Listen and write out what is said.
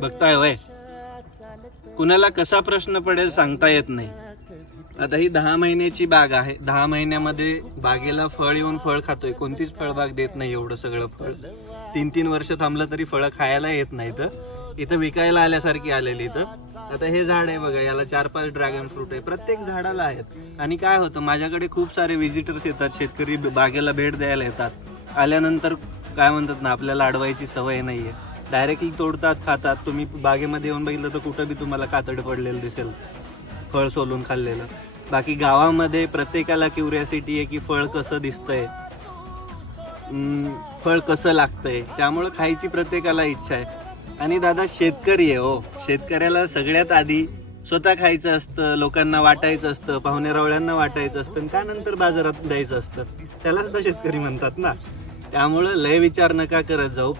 बघताय वय कुणाला कसा प्रश्न पडेल सांगता येत नाही. आता ही दहा महिन्याची बाग आहे. दहा महिन्यामध्ये बागेला फळ येऊन फळ खातोय. कोणतीच फळबाग देत नाही एवढं सगळं फळ. तीन तीन वर्ष थांबलं तरी फळं खायला येत नाही तर इथं विकायला आल्यासारखी आलेली इथं. आता हे झाड आहे बघा याला चार पाच ड्रॅगन फ्रूट आहे. प्रत्येक झाडाला आहेत. आणि काय होतं माझ्याकडे खूप सारे व्हिजिटर्स येतात शेतकरी बागेला भेट द्यायला येतात. आल्यानंतर काय म्हणतात ना आपल्याला अडवायची सवय नाही आहे डायरेक्टली तोडतात खातात. तुम्ही बागेमध्ये येऊन बघितलं तर कुठं बी तुम्हाला कातड पडलेलं दिसेल. फळ सोलून खाल्लेलं. बाकी गावामध्ये प्रत्येकाला क्युरियासिटी आहे की फळ कसं दिसतंय. फळ कसं लागतंय. त्यामुळं खायची प्रत्येकाला इच्छा आहे. आणि दादा शेतकरी आहे हो. शेतकऱ्याला सगळ्यात आधी स्वतः खायचं असतं लोकांना वाटायचं असतं पाहुणे रवळ्यांना वाटायचं असतं आणि त्यानंतर बाजारात द्यायचं असतं. त्याला सुद्धा शेतकरी म्हणतात ना. त्यामुळं लय विचार नका करत जाऊ.